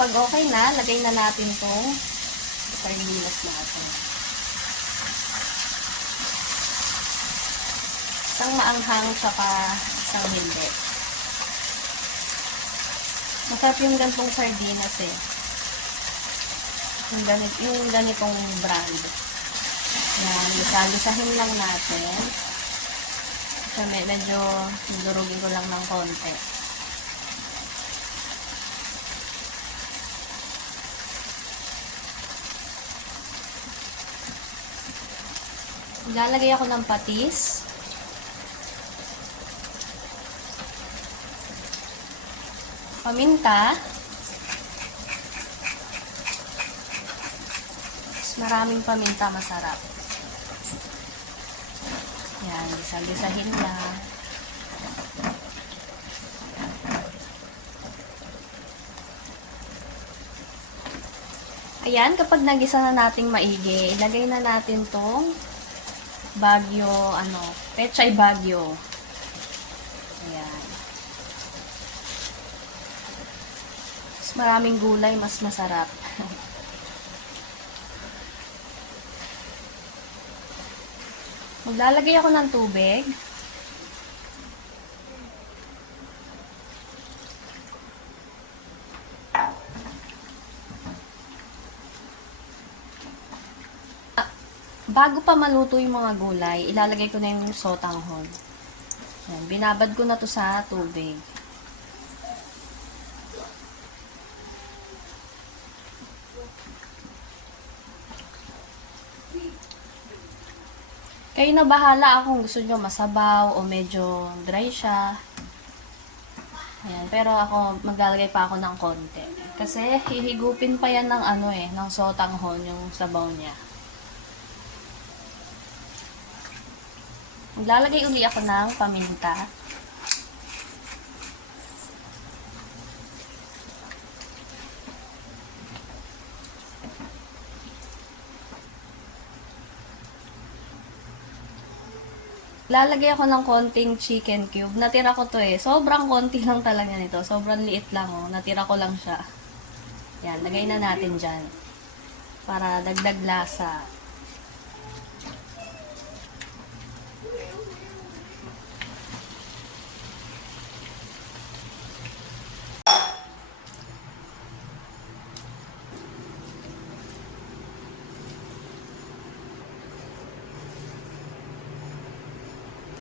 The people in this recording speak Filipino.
Kapag okay na, lagay na natin itong sardinas natin. Isang maanghang tsaka isang hindi. Masarap yung ganitong sardinas eh. Yung ganitong brand. Yan, lisa-lisahin lang natin. So, medyo durugin ko lang ng konti. Ilalagay ako ng patis. Paminta. Mas maraming paminta, masarap. Yan, lisa-lisahin lang. Ayan, kapag nagisa na nating maigi, ilagay na natin tong Baguio, Pechay Baguio. Ayan. Mas maraming gulay, mas masarap. Maglalagay ako ng tubig. Bago pa maluto yung mga gulay, ilalagay ko na yung sotanghon. Yan, binabad ko na to sa tubig. Kayo na bahala kung gusto nyo masabaw o medyo dry siya. Ayan, pero ako, maglalagay pa ako ng konti. Kasi hihigupin pa yan ng ng sotanghon yung sabaw niya. Maglalagay uli ako ng paminta. Lalagay ako ng konting chicken cube. Natira ko to eh. Sobrang konti lang talaga nito. Sobrang liit lang oh. Natira ko lang siya. Yan, lagay na natin dyan. Para dagdag lasa.